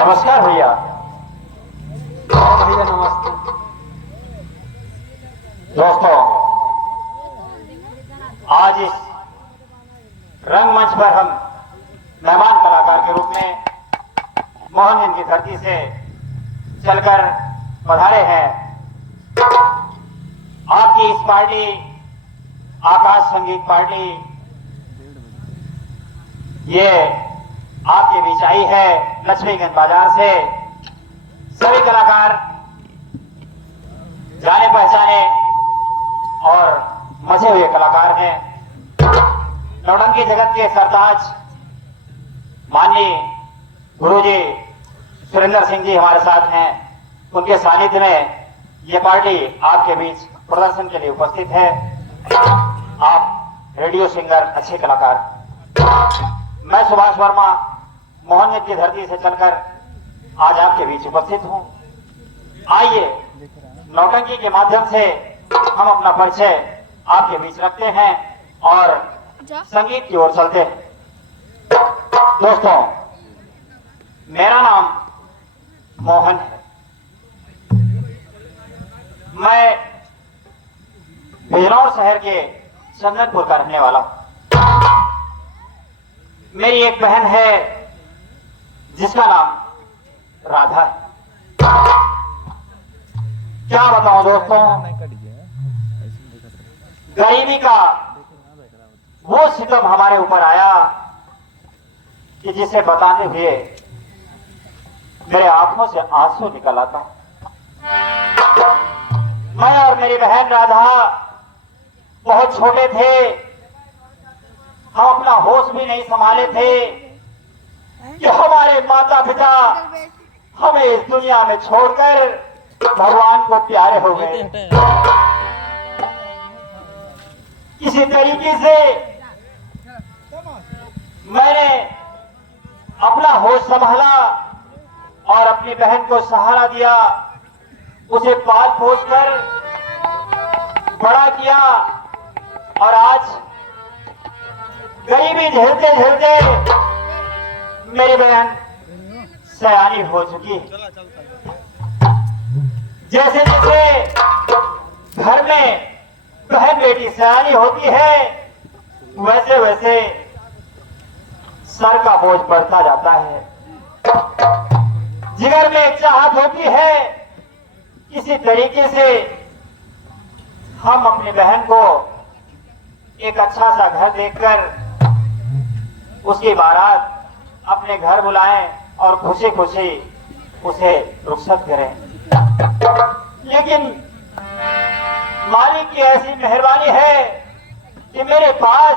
नमस्कार भैया। भैया नमस्ते। दोस्तों, आज इस रंगमंच पर हम मेहमान कलाकार के रूप में मोहन की धरती से चलकर पधारे हैं। आपकी इस पार्टी आकाश संगीत पार्टी ये आपके बीच आई है लक्ष्मीगंज बाजार से। सभी कलाकार जाने पहचाने और मजे हुए कलाकार हैं। नौटंकी जगत के सरताज माननीय गुरुजी सुरेंद्र सिंह जी हमारे साथ हैं। उनके सानिध्य में ये पार्टी आपके बीच प्रदर्शन के लिए उपस्थित है। आप रेडियो सिंगर, अच्छे कलाकार। मैं सुभाष वर्मा मोहन की धरती से चलकर आज आपके बीच उपस्थित हूं। आइए नौटंकी के माध्यम से हम अपना परिचय आपके बीच रखते हैं और संगीत की ओर चलते हैं। दोस्तों, मेरा नाम मोहन है। मैं बिजनौर शहर के चंदनपुर का रहने वाला हूं। मेरी एक बहन है जिसका नाम राधा है। क्या बताऊं दोस्तों, गरीबी का वो सितम हमारे ऊपर आया कि जिसे बताते हुए मेरे आंखों से आंसू निकल आता। मैं और मेरी बहन राधा बहुत छोटे थे। हम अपना होश भी नहीं संभाले थे कि हमारे माता पिता हमें इस दुनिया में छोड़कर भगवान को प्यारे हो गए। किसी तरीके से मैंने अपना होश संभाला और अपनी बहन को सहारा दिया, उसे पाल पोस कर बड़ा किया और आज गरीबी झेलते झेलते मेरी बहन सयानी हो चुकी है। जैसे जैसे घर में बहन बेटी सयानी होती है, वैसे वैसे सर का बोझ बढ़ता जाता है। जिगर में एक चाहत होती है किसी तरीके से हम अपनी बहन को एक अच्छा सा घर देखकर उसकी बारात अपने घर बुलाएं और खुशी खुशी उसे रुखसत करें। लेकिन मालिक की ऐसी मेहरबानी है कि मेरे पास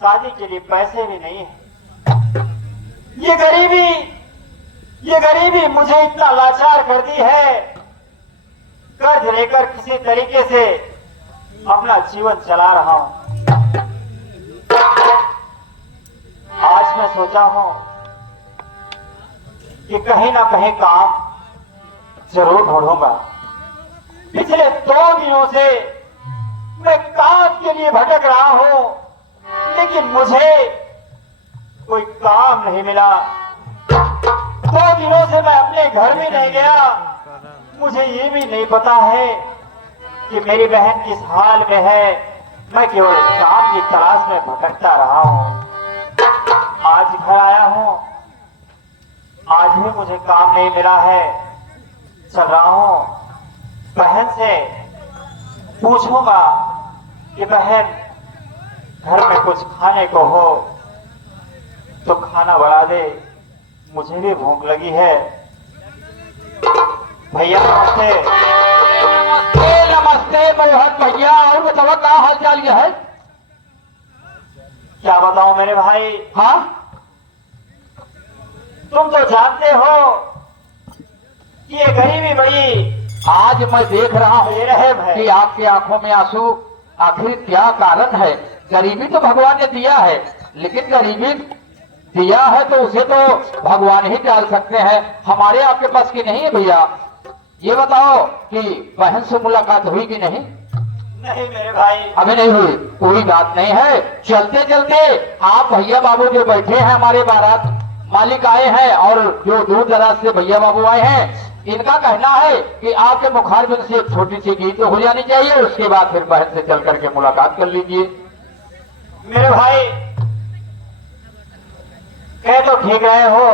शादी के लिए पैसे भी नहीं है। ये गरीबी मुझे इतना लाचार कर दी है। कर्ज लेकर किसी तरीके से अपना जीवन चला रहा हूं। आज मैं सोचा हूं कि कहीं ना कहीं काम जरूर ढूंढूंगा। पिछले 2 दिनों से मैं काम के लिए भटक रहा हूं, लेकिन मुझे कोई काम नहीं मिला। 2 दिनों से मैं अपने घर भी नहीं गया। मुझे ये भी नहीं पता है कि मेरी बहन किस हाल में है। मैं केवल काम की तलाश में भटकता रहा हूं। आज घर आया हूं, आज भी मुझे काम नहीं मिला है। चल रहा हूं, बहन से पूछूंगा कि बहन घर में कुछ खाने को हो तो खाना बढ़ा दे, मुझे भी भूख लगी है। भैया नमस्ते। नमस्ते मोहन भैया, और बताओ क्या हाल चाल है? क्या बताऊं मेरे भाई। हाँ, तुम तो जानते हो कि ये गरीबी बड़ी आज मैं देख रहा हूँ बेरहम है। कि आपकी आंखों में आंसू, आखिर क्या कारण है? गरीबी तो भगवान ने दिया है, लेकिन गरीबी दिया है तो उसे तो भगवान ही डाल सकते हैं, हमारे आपके पास की नहीं है भैया। ये बताओ कि बहन से मुलाकात हुई कि नहीं? नहीं मेरे भाई, अभी नहीं हुई। कोई बात नहीं है, चलते चलते आप भैया बाबू जो बैठे हैं हमारे बारात मालिक आए हैं और जो दूर दराज से भैया बाबू आए हैं, इनका कहना है कि आपके मुखारबिन से एक छोटी सी गीत हो जानी चाहिए, उसके बाद फिर बहन से चल करके मुलाकात कर लीजिए। मेरे भाई कह तो ठीक रहे हो,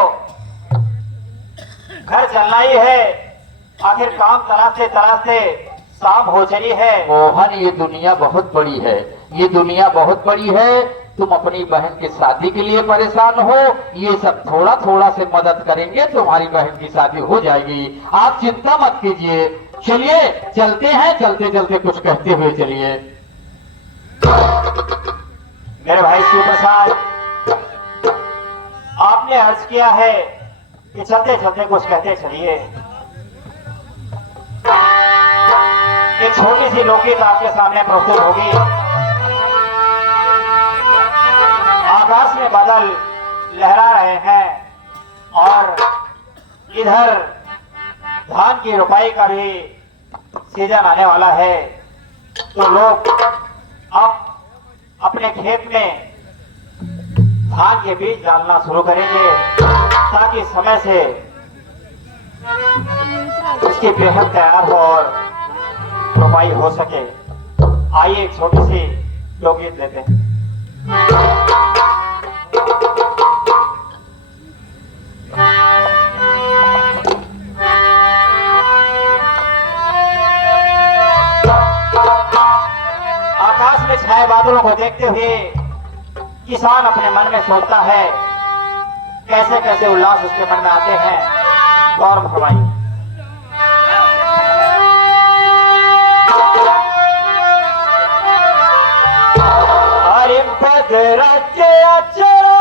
घर चलना ही है, आखिर काम तलाशते शाम हो चली है। मोहन, ये दुनिया बहुत बड़ी है, ये दुनिया बहुत बड़ी है। तुम अपनी बहन की शादी के लिए परेशान हो, ये सब थोड़ा थोड़ा से मदद करेंगे, तुम्हारी बहन की शादी हो जाएगी, आप चिंता मत कीजिए। चलिए चलते हैं, चलते चलते कुछ कहते हुए चलिए। मेरे भाई शिव प्रसाद, आपने अर्ज किया है कि चलते चलते कुछ कहते चलिए। एक छोटी सी लोकगीत आपके सामने प्रस्तुत होगी। आकाश में बादल लहरा रहे हैं और इधर धान की रुपाई का भी सीजन आने वाला है, तो लोग अब अपने खेत में धान के बीज डालना शुरू करेंगे ताकि समय से उसकी बेहद तैयार हो और रुपाई हो सके। आइए एक छोटी सी लोकगीत लेते हैं। आकाश में छाए बादलों को देखते हुए किसान अपने मन में सोचता है, कैसे कैसे उल्लास उसके मन में आते हैं। गौर फरमाइए। अरे बदरा के अचरा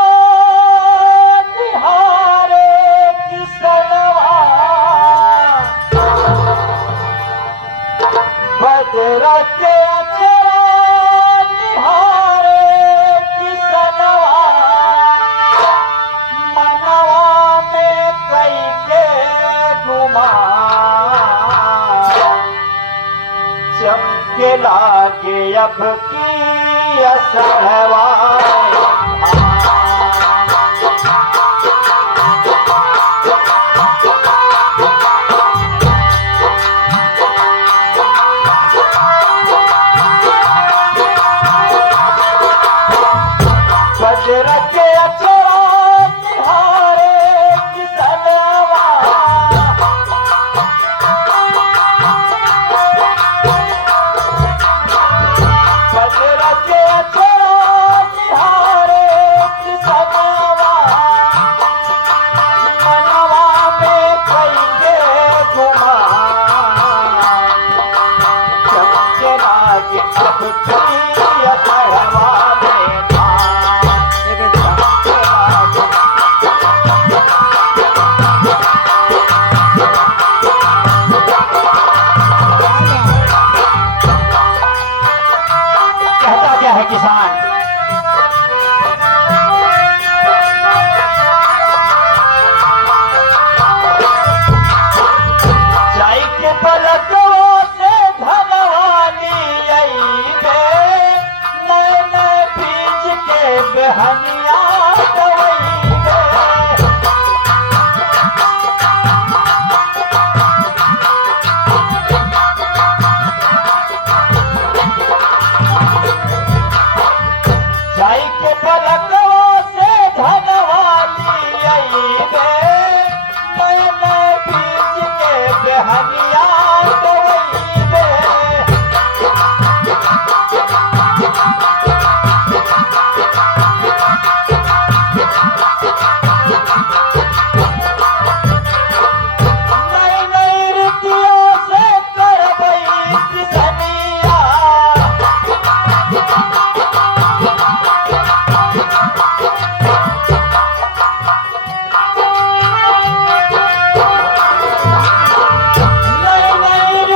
निहारे किसनवा, बदरा के अचरा निहारे किसनवा, मनवा में कई के घुमा, चमके लागे अब की असरवा। बजरा के अचरा निहारे किसनवा, बजरा के अचरा निहारे किसनवा, मनवा में कई के घुमा, चमके लागे अब की असरवा में है किसान। जाई के पलकों से धनवानी आई बे, नए नए बीज के बेहनिया दवाई बे। जाई के पलकों से धनवानी आई बे, नए नए बीज के बेहनिया दवाई बे। नई नई रीतियों से करबई किसनिया, नई नई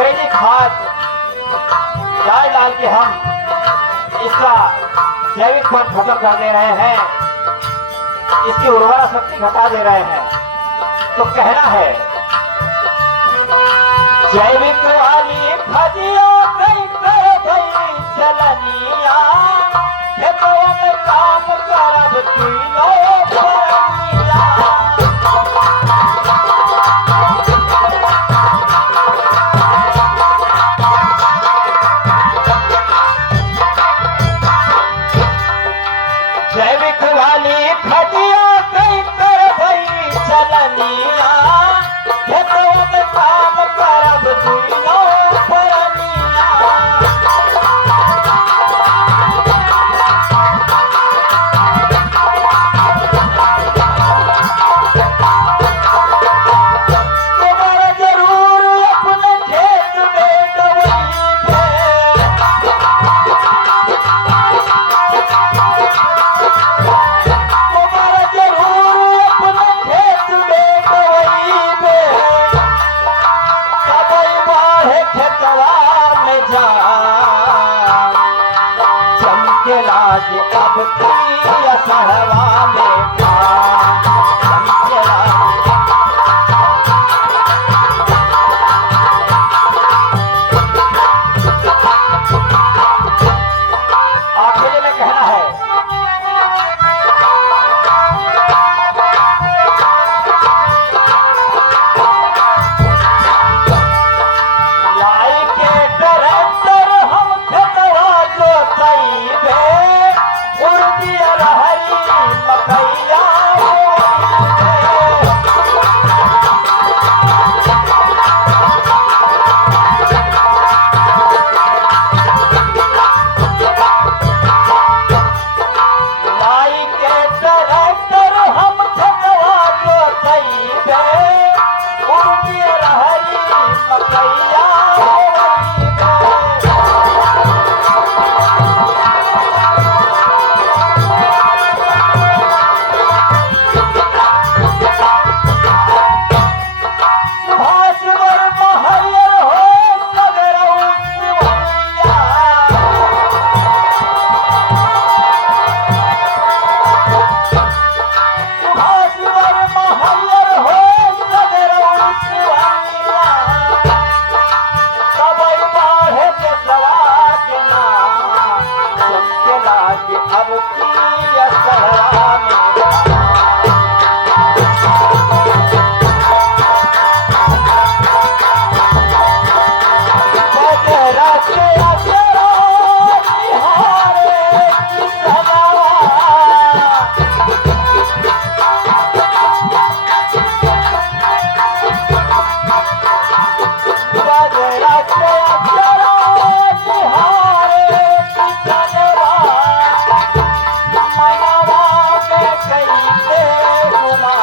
अंग्रेजी खाद डाल डाल के हम इसका जैविक फल खत्म कर दे रहे हैं, इसकी उर्वरा शक्ति घटा दे रहे हैं। तो कहना है जैविक वाली फजियों कई भई चलनिया, खेतों में काम करब तीनों परनिया। जैविक वाली फजियों कई भई चलनिया, खेतों में काम करब तीनों परनिया। तुम्हारा जरूर अपने खेत में डबरी पे, तुम्हारा जरूर अपने खेत में डबरी पे, सबई बाढ़े खेतवा में जा, चमके लाज अब की असहवा में खा, चमके लाज। आखिर में कहना है लाई के ट्रैक्टर हम खेतवा जोतइबे, उर्दिया रहरी मकैया बोइबे। लाई के ट्रैक्टर हम खेतवा जोतइबे, उर्दिया रहरी मकैया बोइबे। सुभाष वर्मा हरियर हो सगरौ सिवैया, सुभाष वर्मा हरियर हो सगरौ सिवैया, सबई बाढ़े के सवाज ना, चमके लाज अब की असहरा में। बजरा के अजरा निहारे किसनवा, बजरा के अजरा निहारे किसनवा, मनवा में कैसे घुमा,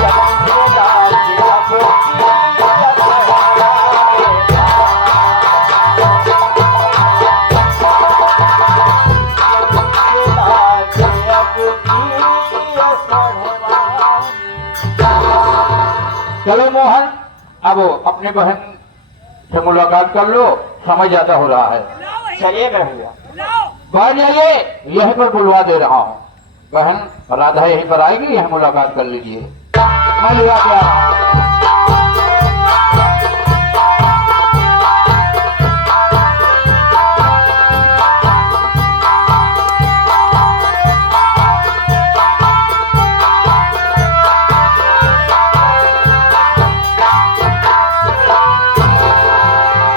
चमके लाज अब की असहरा में खा, चमके लाज अब की असहरा। चलो मोहन, अब अपने बहन से मुलाकात कर लो, समय ज्यादा हो रहा है। चलिए मेरे भैया। बहन आइए, यहीं पर बुलवा दे रहा हूँ। बहन राधा यहीं पर आएगी, यहीं मुलाकात कर लीजिए। मैं लिया के आ रहा हूं।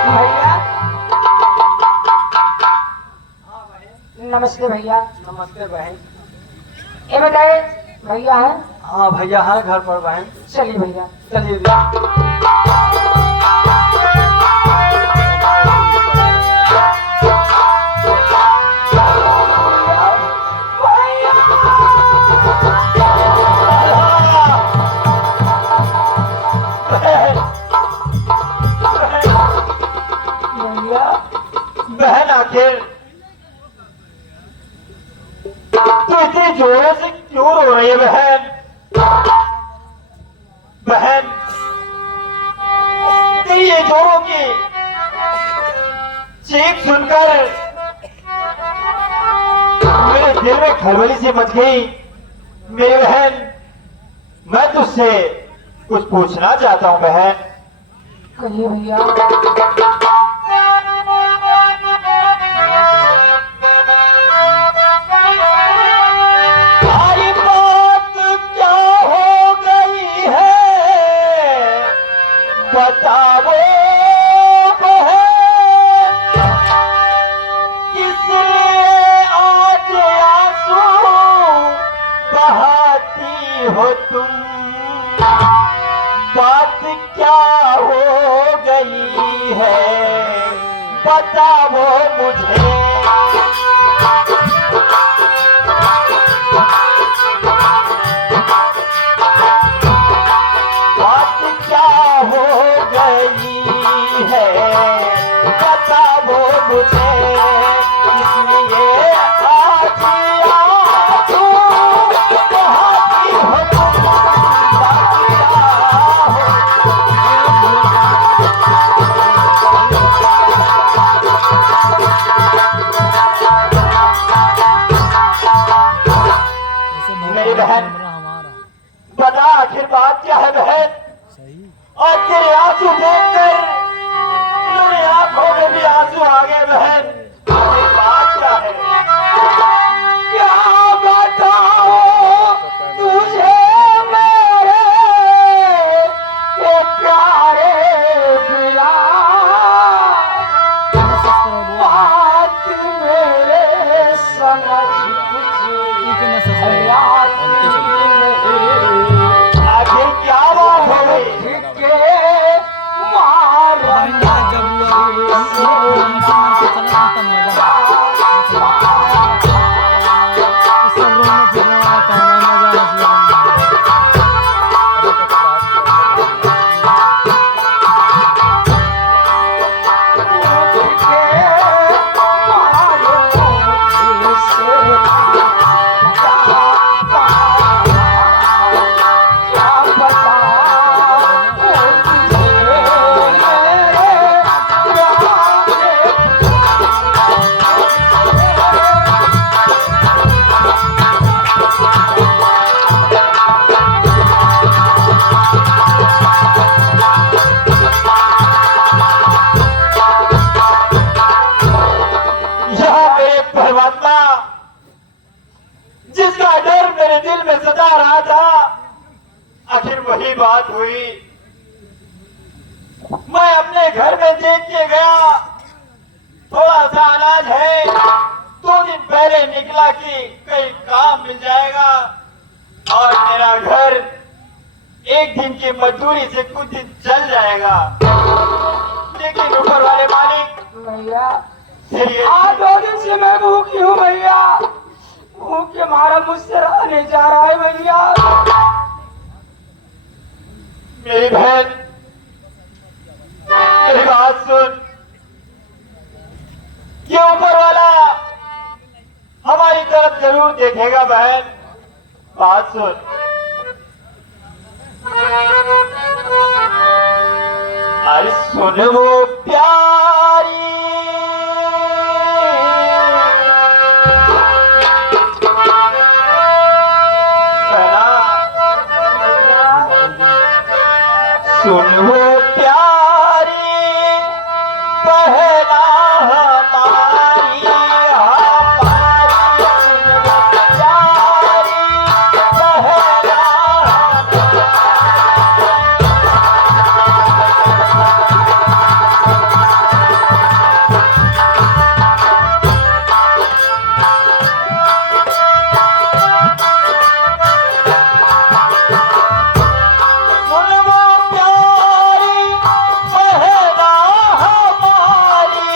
भैया नमस्ते भैया। नमस्ते बहन। ये बताए भैया है? हाँ भैया है घर पर बहन। चलिए भैया। चलिए। भैया बहन आखिर तू इतनी जोरों से क्यों रो रही है बहन? बहन, तेरी ये जोरों की चीख सुनकर मेरे दिल में खलबली सी मच गई। मेरी बहन, मैं तुझसे कुछ पूछना चाहता हूं बहन। कहिए भैया। सारी बात क्या हो गई है बताओ बहन, किसलिए आज आंसू बहाती हो तुम, बात क्या हो गई है बताओ मुझे। बात क्या हो गई है बताओ मुझे, इसलिए आज आंसू बहाती हो तुम, बात क्या मेरी बहन, बता आखिर बात क्या है बहन। और तेरे आंसू देखकर मेरी आंखों में भी आंसू आ गए बहन। आखिर बात क्या है? क्या बताओ तुझे मेरे ये प्यारे पिया, बात मेरे समझ आखिर क्या बात हो गई के परमात्मा, जिसका डर मेरे दिल में सता रहा था, आखिर वही बात हुई। मैं अपने घर में देख के गया, थोड़ा सा अनाज है, 2 दिन पहले निकला कि कहीं काम मिल जाएगा और मेरा घर एक दिन की मजदूरी से कुछ दिन चल जाएगा। लेकिन ऊपर वाले मालिक, भैया चलिए, आज 2 दिन से मैं भूखी हूँ भैया, भूख के मारा मुझसे रहा नहीं जा रहा है भैया। मेरी बहन, मेरी बात सुन, ये ऊपर वाला हमारी तरफ जरूर देखेगा बहन। बात सुन, अरे सुन वो प्यारी सुन वो प्यारी पहला हमारी सुन वो प्यारी पहला सुन वो प्यारी पहला हमारी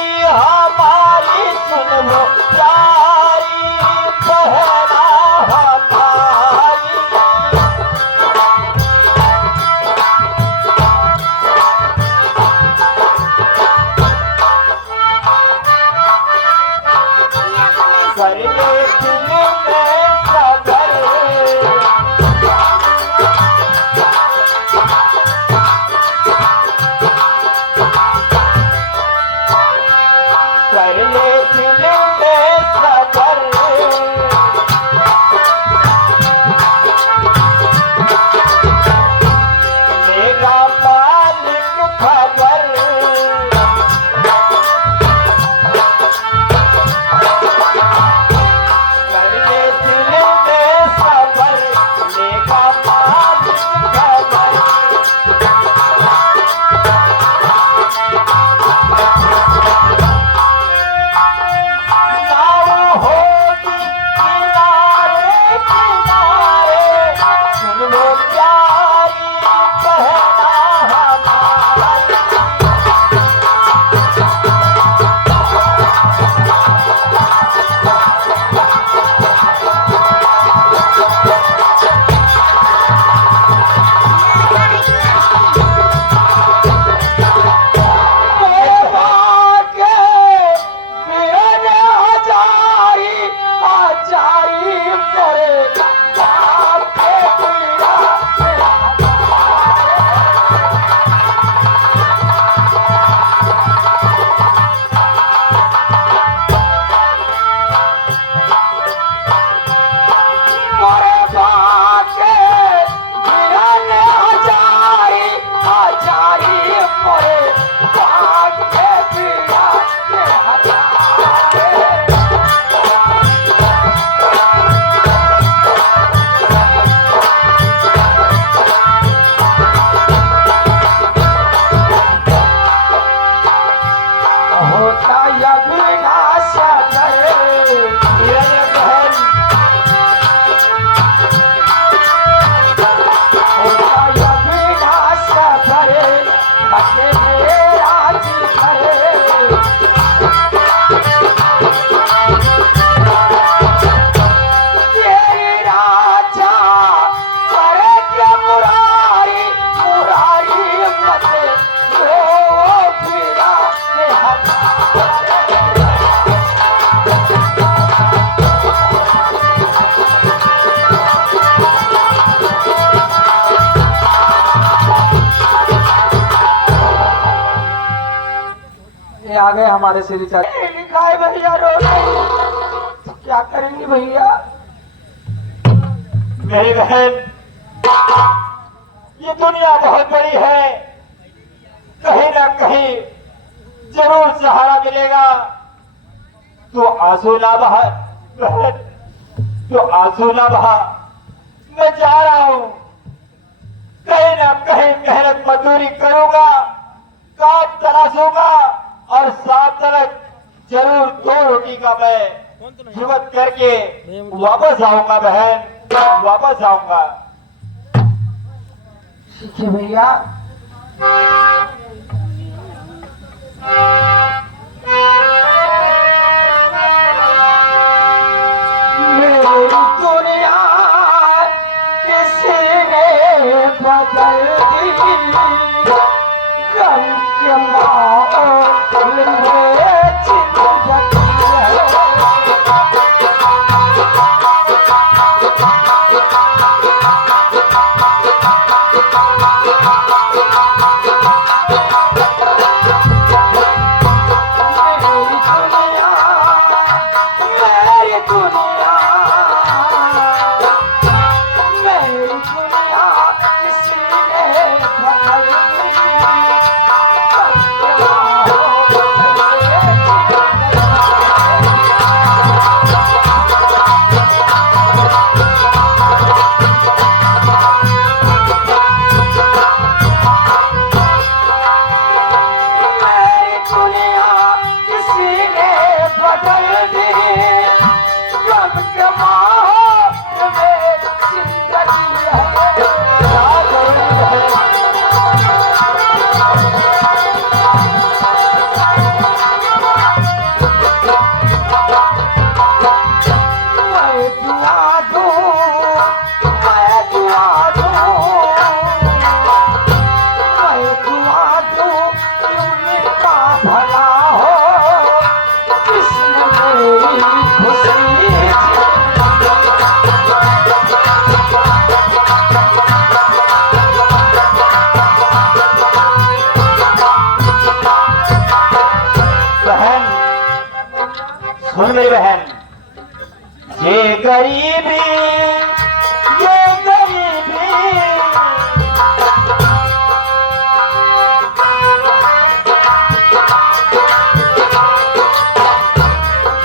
आ गए हमारे श्री चरण। लिखा है भैया रो रही, क्या करेंगे भैया? मेरी बहन, ये दुनिया बहुत बड़ी है, कहीं ना कहीं जरूर सहारा मिलेगा। तो आंसू ना बहा बहन, तो आंसू ना बहा। मैं जा रहा हूं, कहीं ना कहीं मेहनत मजदूरी करूंगा, काम तलाशूंगा और साथ तलक जरूर 2 रोटी का मैं हिम्मत करके वापस आऊंगा बहन, वापस आऊंगा। ठीक है भैया। मेरी दुनिया किसी ने बदल दी, गम के माहौल में जिंदगी है। सुन मेरी बहन, ये गरीबी, ये गरीबी,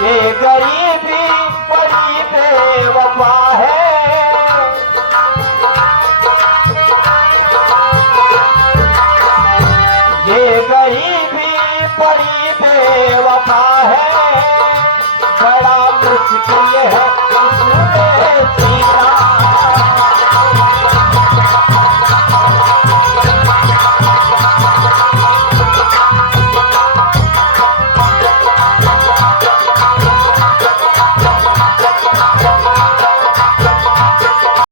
ये गरीबी बड़ी बेवफा है। ये गरीबी बड़ी बेवफा है।